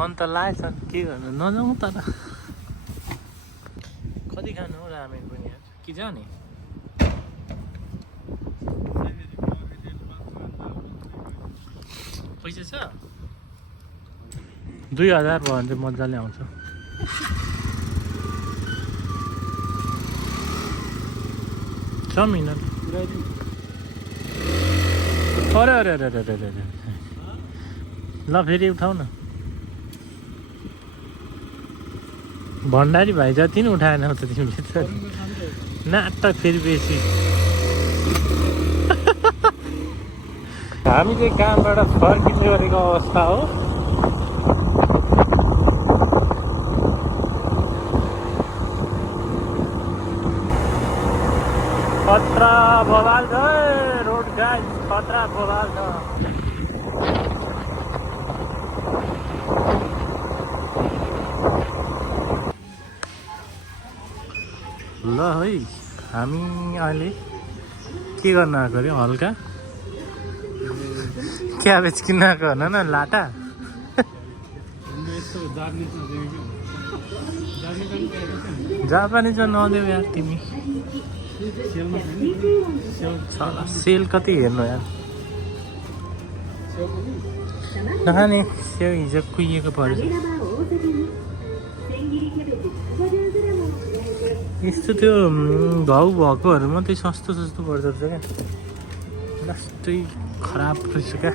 मन त लागेछ के गर्नु नजाउँ तर कति खानु हो रामेन पनि यार कि जाने पैसा छ 2000 भयो भने चाहिँ मजाले आउँछ छ मिनट अरे अरे अरे अरे अरे ल फेरि उठाउ न भण्डारी भाइ जति नि उठाएन त तिमीले त नाटक फेरि बेसी हामी चाहिँ कामबाट फर्किने गरेको अवस्था हो खतरा बवाल छ रोड गाइस खतरा बवाल छ ल है हामी अहिले के गर्न आएको अरे हल्का क्याबेज किन्न आएको होइन न लाटा जापानिज नदेऊ यार तिमी सेल कति हेर्नु यार नखाने स्याउ हिजो कुहिएको परेछ यस्तो त्यो घाउ भएकोहरू मात्रै सस्तो सस्तो पर्छ क्या लास्टै खराब रहेछ क्या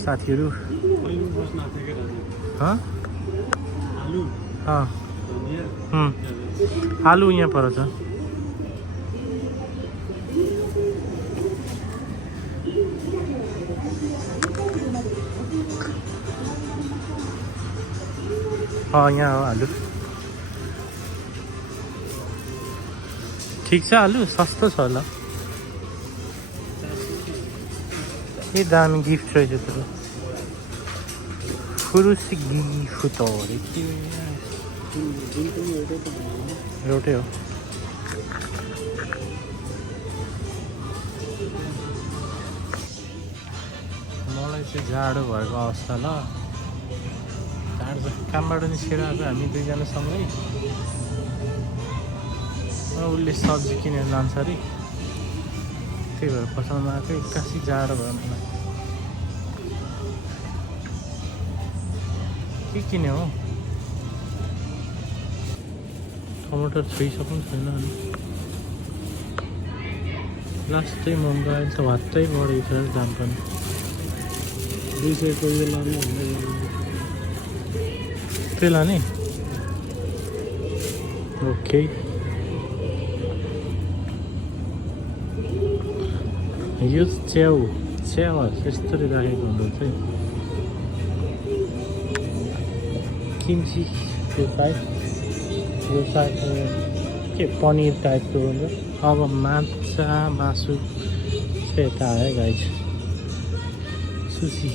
साथीहरू आलु यहाँ पर छ यहाँ हो आलु ठिक छ आलु सस्तो छ होला के दामी गिफ्ट रहेछ त्यो फुरुसी गिफ्ट हो अरे के एउटै हो मलाई चाहिँ जाडो भएको अवस्था ल जाडो कामबाट निस्केर आएको हामी दुईजना सँगै उसले सब्जी किनेर लान्छ अरे त्यही भएर पसलमा आएको एक्कासी जाडो भयो मलाई के किन्यो हो टमाटर छोइसक्नु छैन अनि लास्टै महँगो अहिले त भातै बढेको छ दाम पनि 200 को यो लाने त्यो लाने ओके यो च्याउ यस्तरी राखेको हुँदो चाहिँ किम्ची त्यो टाइप यो टाइप के पनिर टाइपको हुन्छ अब माछा मासु चाहिँ यता आयो गाइस सुसी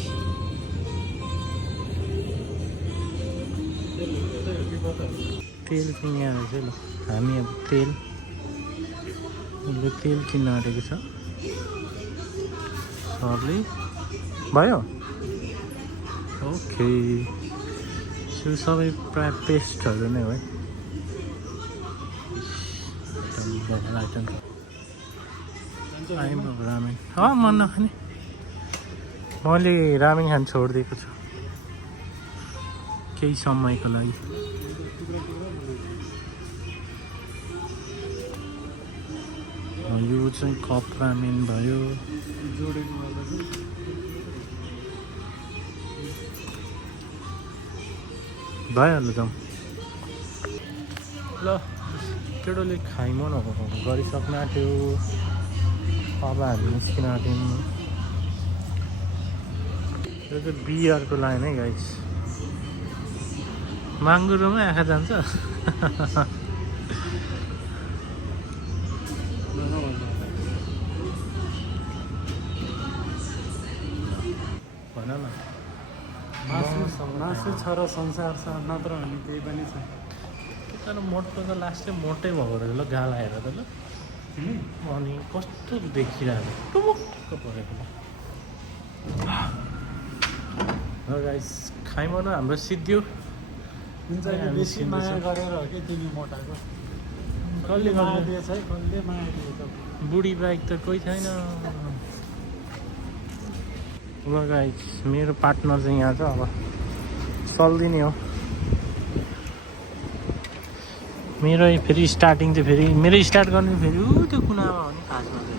तेल चाहिँ यहाँ रहेछ ल हामी अब तेल किन्न आँटेको छ सरले भयो ओके त्यो सबै प्राय पेस्टहरू नै हो है रामेन मन नखाने मैले रामेन खान छोडिदिएको छु केही समयको लागि यो चाहिँ कप रामेन भयो भइहाल्यो जाउँ ल केटोले खाइमन गरिसक्नु आँट्यो अब हामी निस्किन आँट्यौँ यो चाहिँ बियरको लाइन है गाइस माङ्गुरोमै आँखा जान्छ भन न मासु छ र संसार छ नत्र भने केही पनि छ तर मोटो त लास्टै मोटै भएको रहेछ ल गाला हेर त ल अनि कस्तो देखिरहेको टुमुक्क परेको ल गाइस खाइमन हाम्रो सिद्धियो हुन्छ हामी बेसी सिन्दैछौँ। माया गरेर हो कि तिमी मोटाको कसले माया गर्दा दिएछ है कसले माया दिएछ बुढी बाइक त कोही छैन ल गाइस मेरो पार्टनर चाहिँ यहाँ छ अब चल्दिने हो मेरो फेरि स्टार्टिङ चाहिँ फेरि मेरो स्टार्ट गर्ने फेरि त्यो कुनामा हो नि खासमा चाहिँ